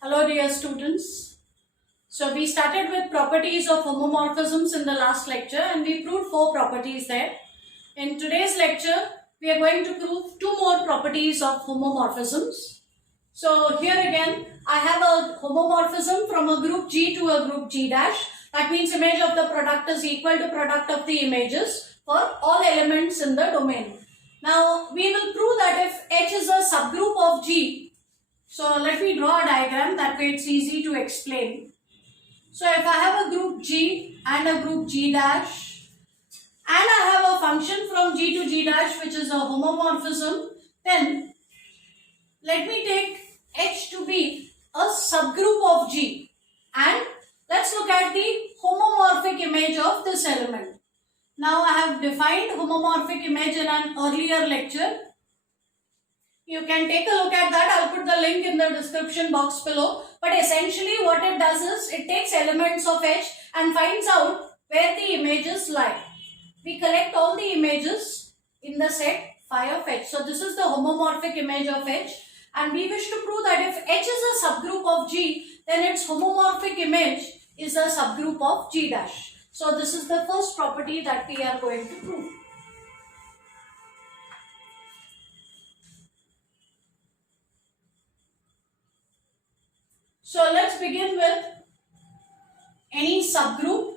Hello dear students. So we started with properties of homomorphisms in the last lecture and we proved 4 properties there. In today's lecture we are going to prove 2 more properties of homomorphisms. So here again I have a homomorphism from a group G to a group G dash. That means image of the product is equal to product of the images for all elements in the domain. Now we will prove that if H is a subgroup of G. So let me draw a diagram, that way it's easy to explain. So if I have a group G and a group G dash and I have a function from G to G dash which is a homomorphism, then let me take H to be a subgroup of G and let's look at the homomorphic image of this element. Now I have defined homomorphic image in an earlier lecture. You can take a look at that. I'll put the link in the description box below. But essentially what it does is it takes elements of H and finds out where the images lie. We collect all the images in the set phi of H. So this is the homomorphic image of H. And we wish to prove that if H is a subgroup of G, then its homomorphic image is a subgroup of G dash. So this is the first property that we are going to prove. So let's begin with any subgroup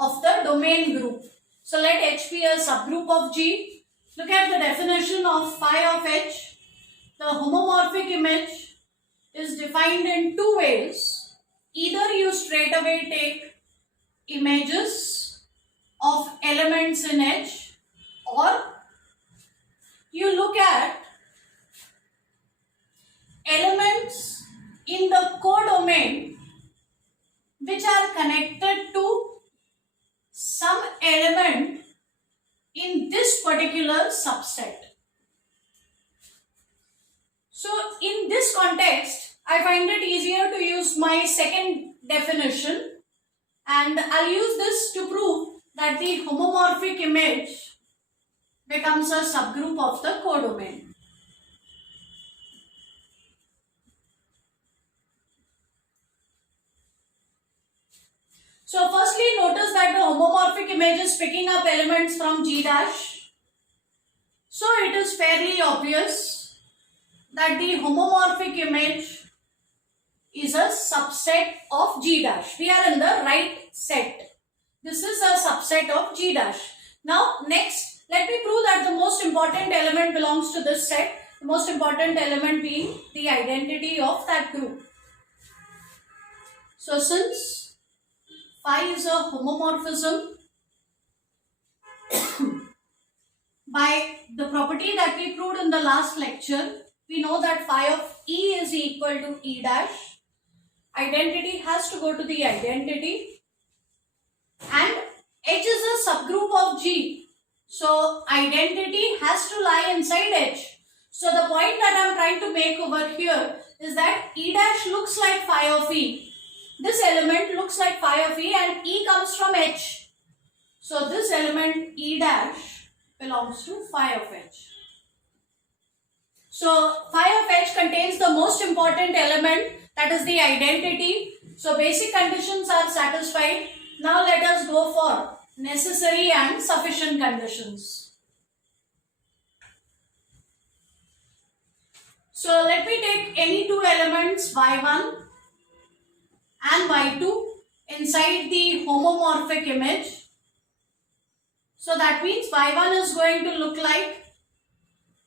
of the domain group. So let H be a subgroup of G. Look at the definition of phi of H. The homomorphic image is defined in 2 ways. Either you straight away take images of elements in H, or you look at elements in the codomain which are connected to some element in this particular subset. So in this context, I find it easier to use my second definition, and I'll use this to prove that the homomorphic image becomes a subgroup of the codomain. So firstly, notice that the homomorphic image is picking up elements from G dash. So it is fairly obvious that the homomorphic image is a subset of G dash. We are in the right set. This is a subset of G dash. Now next, let me prove that the most important element belongs to this set. The most important element being the identity of that group. So since phi is a homomorphism, by the property that we proved in the last lecture, we know that phi of E is equal to E dash. Identity has to go to the identity. And H is a subgroup of G. So identity has to lie inside H. So the point that I am trying to make over here is that E dash looks like phi of E. This element looks like phi of E and E comes from H. So this element E dash belongs to phi of H. So phi of H contains the most important element, that is the identity. So basic conditions are satisfied. Now let us go for necessary and sufficient conditions. So let me take any 2 elements y1 and y2 inside the homomorphic image. So that means y1 is going to look like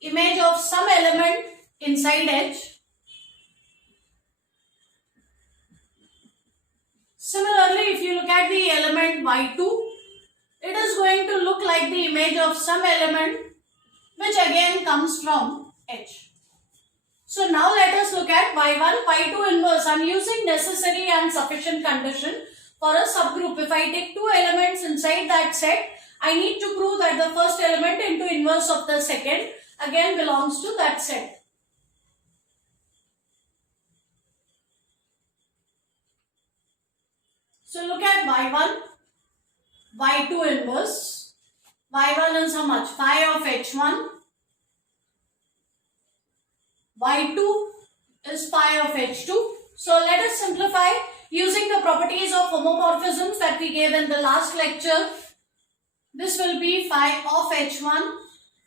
image of some element inside H. Similarly, if you look at the element y2, it is going to look like the image of some element which again comes from H. So now let us look at y1, y2 inverse. I am using necessary and sufficient condition for a subgroup. If I take 2 elements inside that set, I need to prove that the first element into inverse of the second again belongs to that set. So look at y1, y2 inverse. y1 is how much? Phi of h1. y2 is phi of h2. So let us simplify using the properties of homomorphisms that we gave in the last lecture. This will be phi of H1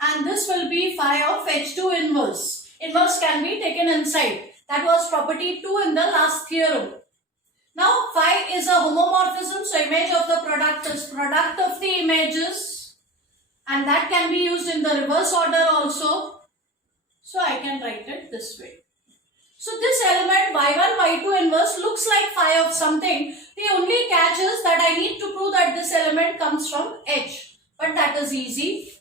and this will be phi of H2 inverse. Inverse can be taken inside. That was property 2 in the last theorem. Now phi is a homomorphism, so image of the product is product of the images, and that can be used in the reverse order also. So I can write it this way. So this element y1, y2 inverse looks like phi of something. The only catch is that I need to prove that this element comes from H. But that is easy.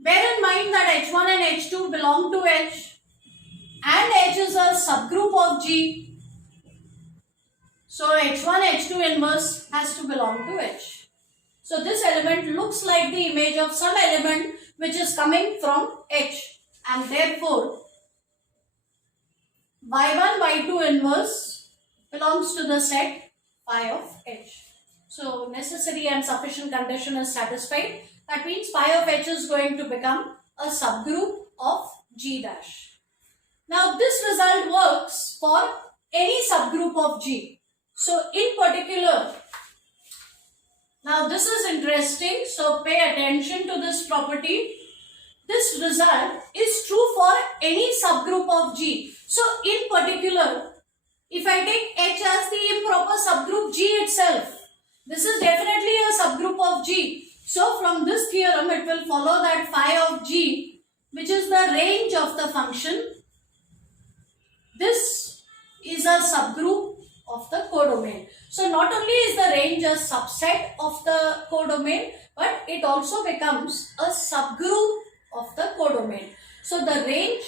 Bear in mind that H1 and H2 belong to H. And H is a subgroup of G. So H1, H2 inverse has to belong to H. So this element looks like the image of some element which is coming from H. And therefore, y1, y2 inverse belongs to the set phi of H. So necessary and sufficient condition is satisfied. That means phi of H is going to become a subgroup of G dash. Now this result works for any subgroup of G. So in particular, now this is interesting, so pay attention to this property. This result is true for any subgroup of G. So in particular, if I take H as the improper subgroup G itself, this is definitely a subgroup of G. So from this theorem, it will follow that phi of G, which is the range of the function, this is a subgroup of the codomain. So not only is the range a subset of the codomain, but it also becomes a subgroup of the codomain. So the range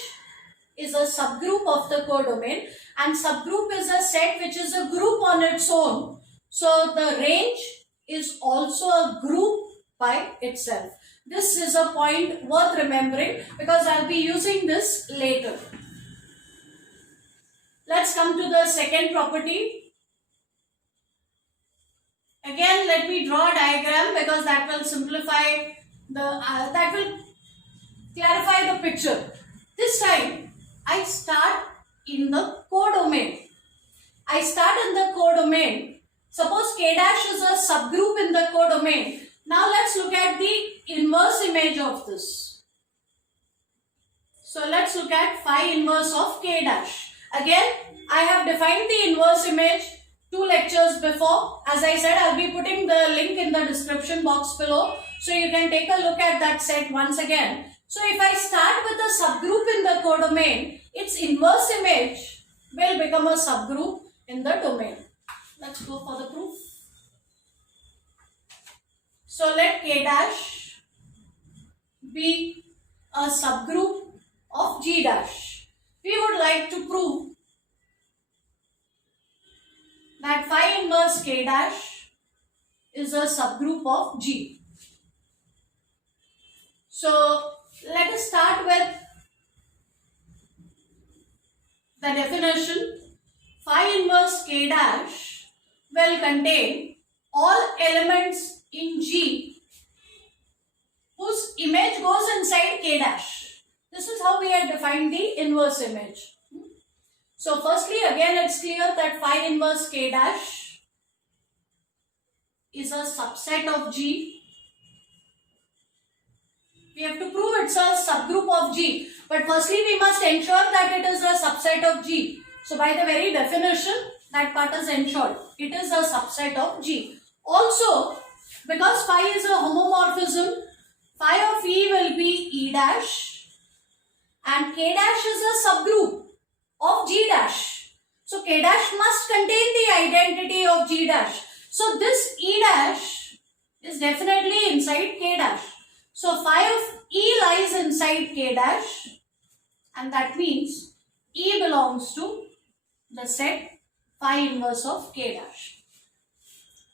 is a subgroup of the codomain, and subgroup is a set which is a group on its own. So the range is also a group by itself. This is a point worth remembering because I'll be using this later. Let's come to the second property. Again, let me draw a diagram because that will simplify that will clarify the picture. This time, I start in the codomain. I start in the codomain. Suppose K dash is a subgroup in the codomain. Now let's look at the inverse image of this. So let's look at phi inverse of K dash. Again, I have defined the inverse image 2 lectures before. As I said, I'll be putting the link in the description box below. So you can take a look at that set once again. So if I start with a subgroup in the codomain, its inverse image will become a subgroup in the domain. Let's go for the proof. So let K dash be a subgroup of G dash. We would like to prove that phi inverse K dash is a subgroup of G. So let us start with the definition. Phi inverse K dash will contain all elements in G whose image goes inside K dash. This is how we have defined the inverse image. So firstly, again it's clear that phi inverse K dash is a subset of G. We have to prove it's a subgroup of G. But firstly, we must ensure that it is a subset of G. So by the very definition, that part is ensured. It is a subset of G. Also, because phi is a homomorphism, phi of E will be E dash. And K dash is a subgroup of G dash. So K dash must contain the identity of G dash. So this E dash is definitely inside K dash. So phi of E lies inside K dash, and that means E belongs to the set phi inverse of K dash.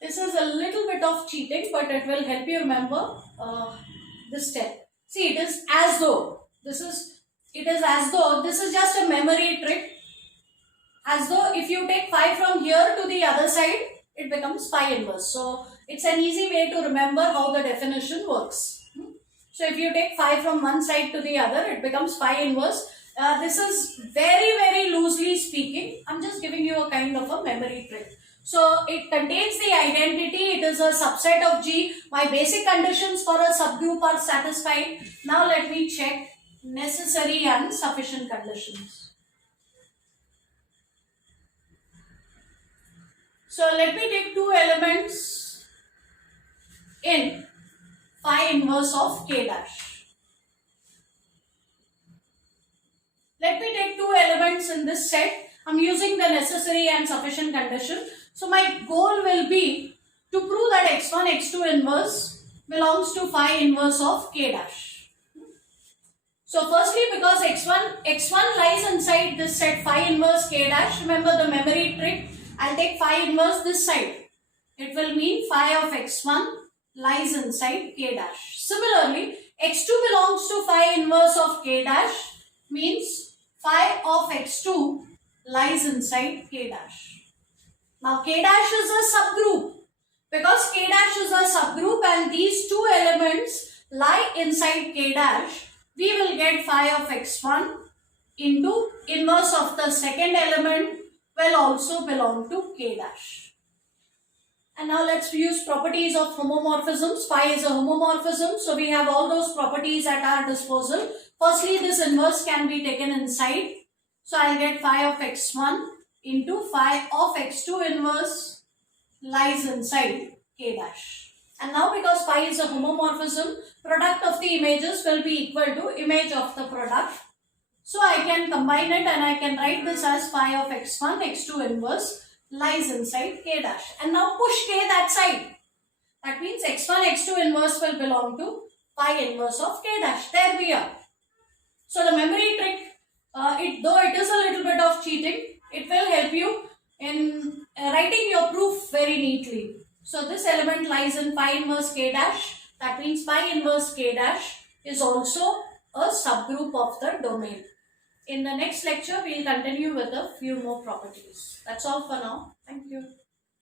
This is a little bit of cheating, but it will help you remember this step. See, it is as though this is just a memory trick. As though if you take phi from here to the other side, it becomes phi inverse. So it's an easy way to remember how the definition works. So if you take phi from one side to the other, it becomes phi inverse. This is very loosely speaking. I'm just giving you a kind of a memory trick. So it contains the identity. It is a subset of G. My basic conditions for a subgroup are satisfied. Now let me check necessary and sufficient conditions. So let me take two elements in phi inverse of K dash. Let me take two elements in this set. I'm using the necessary and sufficient condition. So my goal will be to prove that x1, x2 inverse belongs to phi inverse of K dash. So firstly, because x1 lies inside this set phi inverse K dash, remember the memory trick, I'll take phi inverse this side. It will mean phi of x1 lies inside K dash. Similarly, x2 belongs to phi inverse of K dash means phi of x2 lies inside K dash. Now K dash is a subgroup. Because K dash is a subgroup and these two elements lie inside K dash, we will get phi of x1 into inverse of the second element will also belong to K dash. And now let's use properties of homomorphisms. Phi is a homomorphism, so we have all those properties at our disposal. Firstly, this inverse can be taken inside. So I'll get phi of x1 into phi of x2 inverse lies inside K dash. And now because phi is a homomorphism, product of the images will be equal to image of the product. So I can combine it and I can write this as phi of x1, x2 inverse lies inside K dash. And now push K that side. That means x1, x2 inverse will belong to phi inverse of K dash. There we are. So the memory trick, though it is a little bit of cheating, it will help you in writing your proof very neatly. So this element lies in phi inverse K dash. That means phi inverse K dash is also a subgroup of the domain. In the next lecture, we will continue with a few more properties. That's all for now. Thank you.